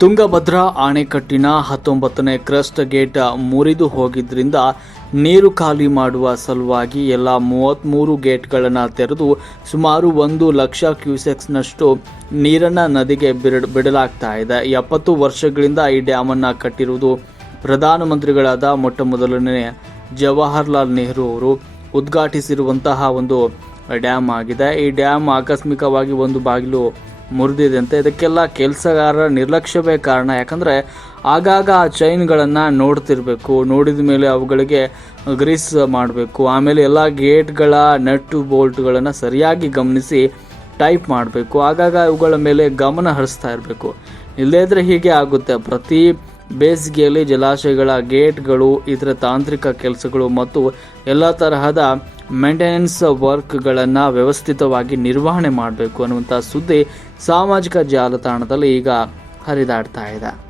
ತುಂಗಭದ್ರಾ ಅಣೆಕಟ್ಟಿನ ಹತ್ತೊಂಬತ್ತನೇ crust gate ಮುರಿದು ಹೋಗಿದ್ದರಿಂದ ನೀರು ಖಾಲಿ ಮಾಡುವ ಸಲುವಾಗಿ ಎಲ್ಲ ಮೂವತ್ತ್ಮೂರು ಗೇಟ್ಗಳನ್ನು ತೆರೆದು ಸುಮಾರು ಒಂದು ಲಕ್ಷ ಕ್ಯೂಸೆಕ್ಸ್ನಷ್ಟು ನೀರನ್ನು ನದಿಗೆ ಬಿಡ, ಬಿಡಲಾಗ್ತಾ ಇದೆ. ಎಪ್ಪತ್ತು ವರ್ಷಗಳಿಂದ ಈ ಡ್ಯಾಮನ್ನು ಕಟ್ಟಿರುವುದು ಪ್ರಧಾನಮಂತ್ರಿಗಳಾದ ಮೊಟ್ಟ ಮೊದಲನೇ ಜವಾಹರ್ಲಾಲ್ ನೆಹರು ಅವರು ಉದ್ಘಾಟಿಸಿರುವಂತಹ ಒಂದು ಡ್ಯಾಮ್ ಆಗಿದೆ. ಈ ಡ್ಯಾಮ್ ಆಕಸ್ಮಿಕವಾಗಿ ಒಂದು ಬಾಗಿಲು ಮುರಿದಿದೆ ಇದಕ್ಕೆಲ್ಲ ಕೆಲಸಗಾರರ ನಿರ್ಲಕ್ಷ್ಯವೇ ಕಾರಣ. ಯಾಕಂದರೆ ಆಗಾಗ ಆ ಚೈನ್ಗಳನ್ನು ನೋಡ್ತಿರ್ಬೇಕು. ನೋಡಿದ ಮೇಲೆ ಅವುಗಳಿಗೆ ಗ್ರೀಸ್ ಮಾಡಬೇಕು. ಆಮೇಲೆ ಎಲ್ಲ ಗೇಟ್ಗಳ ನಟ್ಟು ಬೋಲ್ಟ್ಗಳನ್ನು ಸರಿಯಾಗಿ ಗಮನಿಸಿ ಟೈಪ್ ಮಾಡಬೇಕು. ಆಗಾಗ ಇವುಗಳ ಮೇಲೆ ಗಮನ ಹರಿಸ್ತಾ ಇರಬೇಕು. ಇಲ್ಲದೇ ಇದ್ದರೆ ಹೀಗೆ ಆಗುತ್ತೆ. ಪ್ರತಿ ಬೇಸಿಗೆಯಲ್ಲಿ ಜಲಾಶಯಗಳ ಗೇಟ್ಗಳು ಇದರ ತಾಂತ್ರಿಕ ಕೆಲಸಗಳು ಮತ್ತು ಎಲ್ಲ ತರಹದ ಮೇಂಟೆನೆನ್ಸ್ ವರ್ಕ್ಗಳನ್ನು ವ್ಯವಸ್ಥಿತವಾಗಿ ನಿರ್ವಹಣೆ ಮಾಡಬೇಕು ಅನ್ನುವಂಥ ಸುದ್ದಿ ಸಾಮಾಜಿಕ ಜಾಲತಾಣದಲ್ಲಿ ಈಗ ಹರಿದಾಡ್ತಾ ಇದೆ.